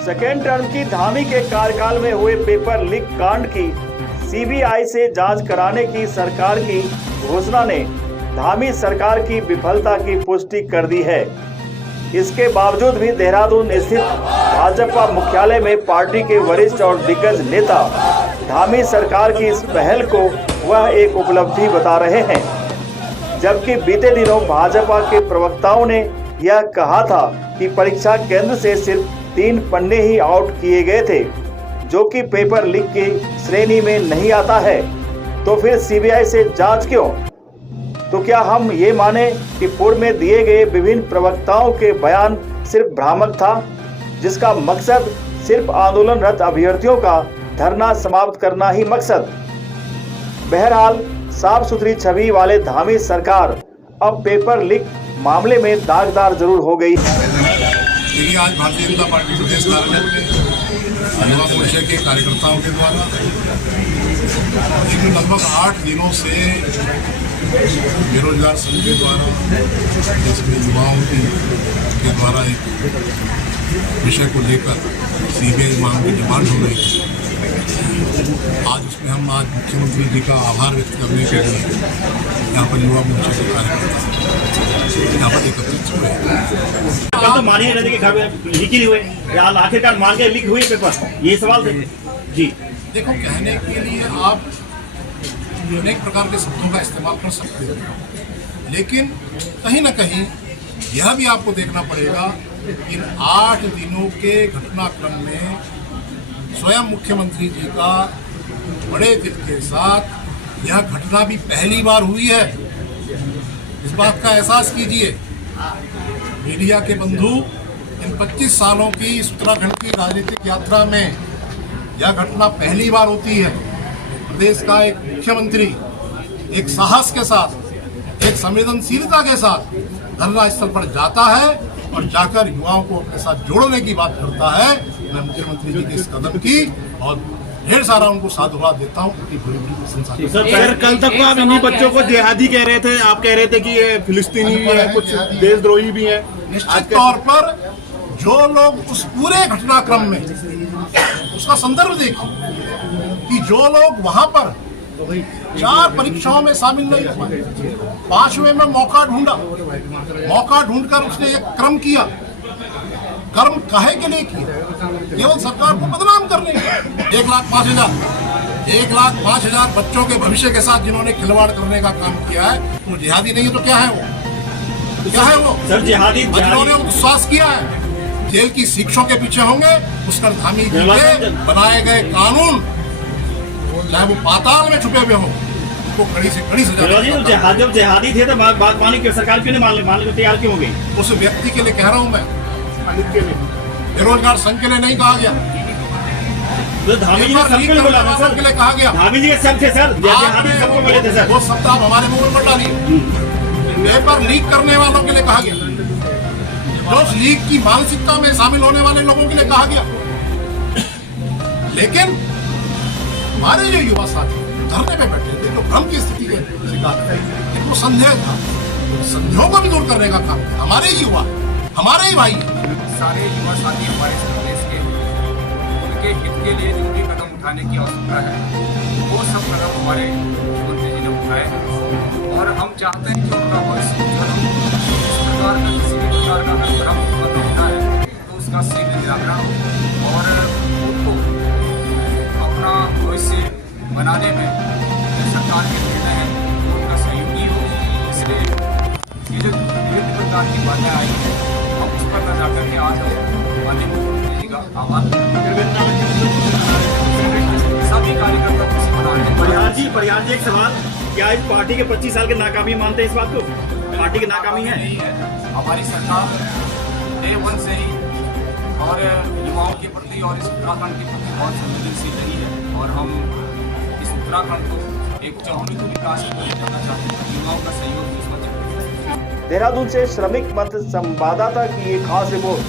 Second term की धामी के कार्यकाल में हुए पेपर लीक कांड की सीबीआई से जांच कराने की सरकार की घोषणा ने धामी सरकार की विफलता की पुष्टि कर दी है। इसके बावजूद भी देहरादून स्थित भाजपा मुख्यालय में पार्टी के वरिष्ठ और दिग्गज नेता धामी सरकार की इस पहल को वह एक उपलब्धि बता रहे हैं, जबकि बीते दिनों भाजपा के प्रवक्ताओं ने यह कहा था कि परीक्षा केंद्र से सिर्फ 3 पन्ने ही आउट किए गए थे, जो कि पेपर लीक की श्रेणी में नहीं आता है। तो फिर सीबीआई से जांच क्यों? तो क्या हम ये माने कि पूर्व में दिए गए विभिन्न प्रवक्ताओं के बयान सिर्फ भ्रामक था, जिसका मकसद सिर्फ आंदोलनरत अभ्यर्थियों का धरना समाप्त करना ही मकसद? बहरहाल साफ सुथरी छवि वाले धामी सरकार अब पेपर लीक मामले में दागदार जरूर हो गई है। देखिए, आज भारतीय जनता पार्टी प्रदेश कार्यालय में युवा मोर्चा के कार्यकर्ताओं के द्वारा लगभग 8 दिनों से बेरोजगार संघ के द्वारा देश में युवाओं के द्वारा एक विषय को लेकर सीबीआई मांग की डिमांड हो रही थी। आज उसमें हम मुख्यमंत्री जी का आभार व्यक्त करने के लिए यहाँ पर युवा मोर्चा के कार्यकर्ता यहाँ पर एकत्रित हुए। तो मानिए नदी के घर में लीक ही हुए, आखिरकार मान के लीक हुए पेपर, ये सवाल थे जी। देखो, कहने के लिए आप अनेक प्रकार के शब्दों का इस्तेमाल कर सकते हो, लेकिन कहीं ना कहीं यह भी आपको देखना पड़ेगा इन 8 दिनों के घटनाक्रम में स्वयं मुख्यमंत्री जी का बड़े दिल के साथ यह घटना भी पहली बार हुई है। इस बात का एहसास कीजिए, मीडिया के बंधु, इन 25 सालों की इस उत्तराखंड की राजनीतिक यात्रा में यह घटना पहली बार होती है। प्रदेश का एक मुख्यमंत्री एक साहस के साथ, एक संवेदनशीलता के साथ धरना स्थल पर जाता है और जाकर युवाओं को अपने साथ जोड़ने की बात करता है। मैं मुख्यमंत्री जी के इस कदम की और ढेर सारा उनको साधुवाद देता हूँ, उनकी बड़ी बड़ी प्रशंसा। कल तक तो आप इन्हीं बच्चों को जिहादी कह रहे थे, आप कह रहे थे कि ये फिलिस्तीनी भी है, कुछ देशद्रोही भी है। निश्चित तौर पर जो लोग उस पूरे घटनाक्रम में उसका संदर्भ देखिए कि जो लोग वहां पर 4 परीक्षाओं में शामिल नहीं हुए, 5वें में मौका ढूंढकर उसने एक क्रम किया। कर्म काहे के लिए किया? केवल सरकार को बदनाम करने के। 1,05,000 बच्चों के भविष्य के साथ जिन्होंने खिलवाड़ करने का काम किया है, वो जिहादी नहीं है तो क्या है वो? क्या है वो? सर, जिहादी जिन्होंने विश्वास किया है जेल की शिक्षों के पीछे होंगे, उसका धामी जी के बनाए गए कानून चाहे वो पाताल में छुपे हुए हों, उनको कड़ी से कड़ी सजा। जब जिहादी थे तो बात मानी कि सरकार क्यों नहीं मानने को तैयार क्यों हो गई? उस व्यक्ति के लिए कह रहा हूँ मैं, बेरोजगार संघ के लिए नहीं कहा गया, तो धामी जी ने सबके लिए बोला सर, के लिए कहा गया। धामी जी के सब थे सर, सबको बोले थे सर। वो शब्द आप हमारे मुंह में डालिए। पेपर लीक करने वालों के लिए कहा गया, जो लीक की मानसिकता में शामिल होने वाले लोगों के लिए कहा गया। लेकिन हमारे जो युवा साथी धरने पे बैठे थे, जो भ्रम की स्थिति के शिकार थे, इनको संदेह था, संदेहों को भी दूर करने का काम हमारे ही युवा, हमारे ही भाई। सारे युवा साथी हमारे प्रदेश के, उनके हित के लिए जो भी कदम उठाने की आवश्यकता है, वो सब कदम हमारे मुख्यमंत्री जी ने उठाए और हम चाहते हैं कि उनका भविष्य इस प्रकार का किसी भी प्रकार का अगर भ्रम कदम उठाए तो उसका शीघ्र निराकरण और उनको अपना भविष्य बनाने में सरकार के निर्णय है तो उनका सहयोगी हो। इसलिए ये जो विभिन्न प्रकार की बातें आई हैं, हम उस पर नजर करके आज हम माननीय मुख्यमंत्री जी का आभार सभी कार्यकर्ता को बना रहे हैं। परिहार जी एक सवाल, क्या इस पार्टी के 25 साल के नाकामी मानते हैं इस बात को? पार्टी की नाकामी है? नहीं है, हमारी सरकार डे 1 से ही और युवाओं के प्रति और इस उत्तराखंड के प्रति बहुत संवेदनशील रही है और हम इस उत्तराखंड को एक चहुमुखी विकास की ओर जाना चाहते हैं। युवाओं का सहयोग इस वक्त। देहरादून से श्रमिक मंच संवाददाता की एक खास रिपोर्ट।